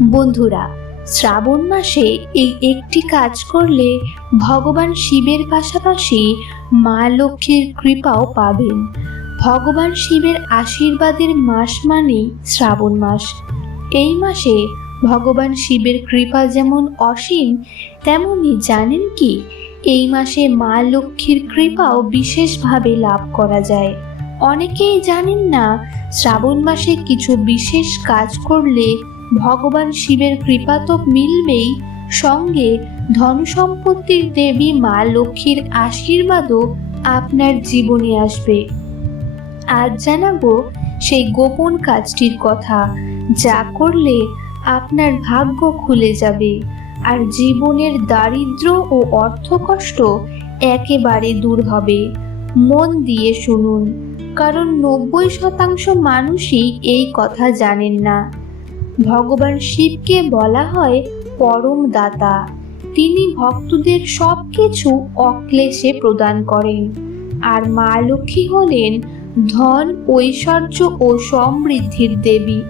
বন্ধুরা, শ্রাবণ মাসে এই একটি কাজ করলে ভগবান শিবের পাশাপাশি মা লক্ষ্মীর কৃপাও পাবেন। ভগবান শিবের আশীর্বাদের মাস মানেই শ্রাবণ মাস। এই মাসে ভগবান শিবের কৃপা যেমন অসীম, তেমনি জানেন কি? এই মাসে মা লক্ষ্মীর কৃপাও বিশেষভাবে লাভ করা যায়। অনেকেই জানেন না, শ্রাবণ মাসে কিছু বিশেষ কাজ করলে ভগবান শিবের কৃপা তো মিলবেই। সঙ্গে ধন সম্পত্তির দেবী মা লক্ষ্মীর আশীর্বাদও আপনার জীবনে আসবে। আজ জানাব সেই গোপন কাজটির কথা। যা করলে আপনার ভাগ্য খুলে যাবে। আর জীবনের দারিদ্র ও অর্থকষ্ট একেবারে দূর হবে। মন দিয়ে শুনুন। কারণ নব্বই শতাংশ মানুষই এই কথা জানেন না। ভগবান শিবকে বলা হয় পরম দাতা তিনি ভক্তদের সব কিছু অক্লেশে প্রদান করেন। আর মা লক্ষ্মী হলেন ধন, ঐশ্বর্য ও সমৃদ্ধির দেবী।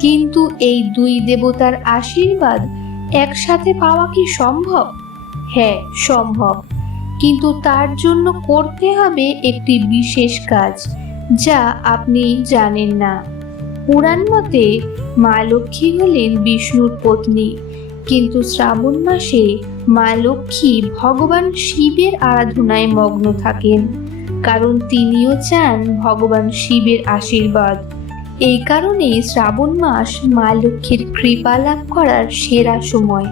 কিন্তু এই দুই দেবতার আশীর্বাদ একসাথে পাওয়া কি সম্ভব? হ্যাঁ সম্ভব। কিন্তু তার জন্য করতে হবে একটি বিশেষ কাজ, যা আপনি জানেন না। পুরাণ মতে মা লক্ষ্মী হলেন বিষ্ণুর পত্নী। কিন্তু শ্রাবণ মাসে মা লক্ষ্মী ভগবান শিবের আরাধনায় মগ্ন থাকেন। কারণ তিনিও চান ভগবান শিবের আশীর্বাদ। এই কারণে শ্রাবণ মাস মা লক্ষ্মীর কৃপা লাভ করার সেরা সময়।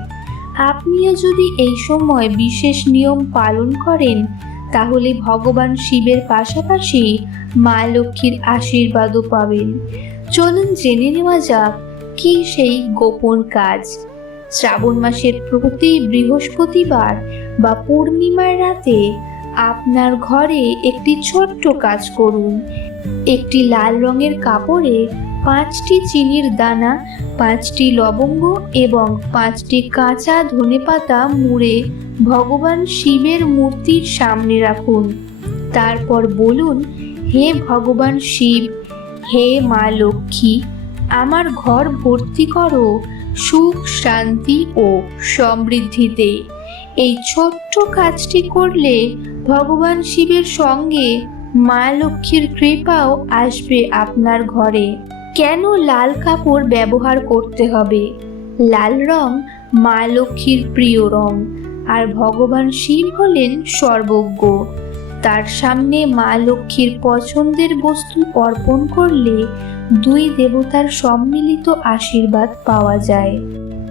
আপনিও যদি এই সময় বিশেষ নিয়ম পালন করেন, তাহলে ভগবান শিবের পাশাপাশি মা লক্ষ্মীর আশীর্বাদও পাবেন। চলুন জেনে নেওয়া যাক কি সেই গোপন কাজ। শ্রাবণ মাসের প্রতি বৃহস্পতিবার বা পূর্ণিমার রাতে আপনার ঘরে একটি ছোট্ট কাজ করুন। একটি লাল রঙের কাপড়ে পাঁচটি চিনির দানা, পাঁচটি লবঙ্গ এবং পাঁচটি কাঁচা ধনেপাতা মুড়ে ভগবান শিবের মূর্তির সামনে রাখুন। তারপর বলুন, হে ভগবান শিব হে মা লক্ষ্মী, আমার ঘর ভর্তি করো, সুখ, শান্তি ও সমৃদ্ধিতে এই ছোট্ট কাজটি করলে ভগবান শিবের সঙ্গে মা লক্ষ্মীর কৃপাও আসবে আপনার ঘরে। কেন লাল কাপড় ব্যবহার করতে হবে? লাল রং মা লক্ষ্মীর প্রিয় রং, আর ভগবান শিব হলেন সর্বজ্ঞ। তার সামনে মা লক্ষ্মীর পছন্দের বস্তু অর্পণ করলে দুই দেবতার সম্মিলিত আশীর্বাদ পাওয়া যায়।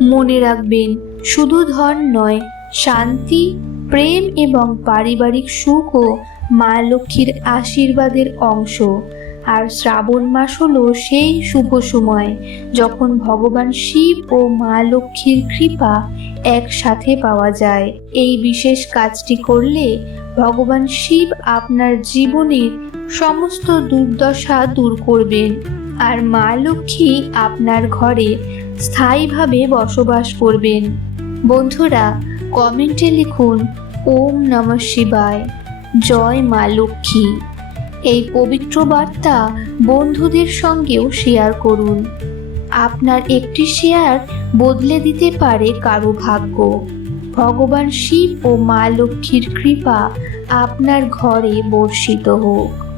মনে রাখবেন, শুধু ধন নয়, শান্তি, প্রেম এবং পারিবারিক সুখও মা লক্ষ্মীর আশীর্বাদের অংশ। আর শ্রাবণ মাস হলো সেই শুভ সময় যখন ভগবান শিব ও মা লক্ষ্মীর কৃপা একসাথে পাওয়া যায়। এই বিশেষ কাজটি করলে ভগবান শিব আপনার জীবনের সমস্ত দুর্দশা দূর করবেন আর মা লক্ষ্মী আপনার ঘরে স্থায়ীভাবে বসবাস করবেন। বন্ধুরা, কমেন্টে লিখুন, ওম নমঃ শিবায়। জয় মা লক্ষ্মী। এই পবিত্র বার্তা বন্ধুদের সঙ্গেও শেয়ার করুন। আপনার একটি শেয়ার বদলে দিতে পারে কারও ভাগ্য। ভগবান শিব ও মা লক্ষ্মীর কৃপা আপনার ঘরে বর্ষিত হোক।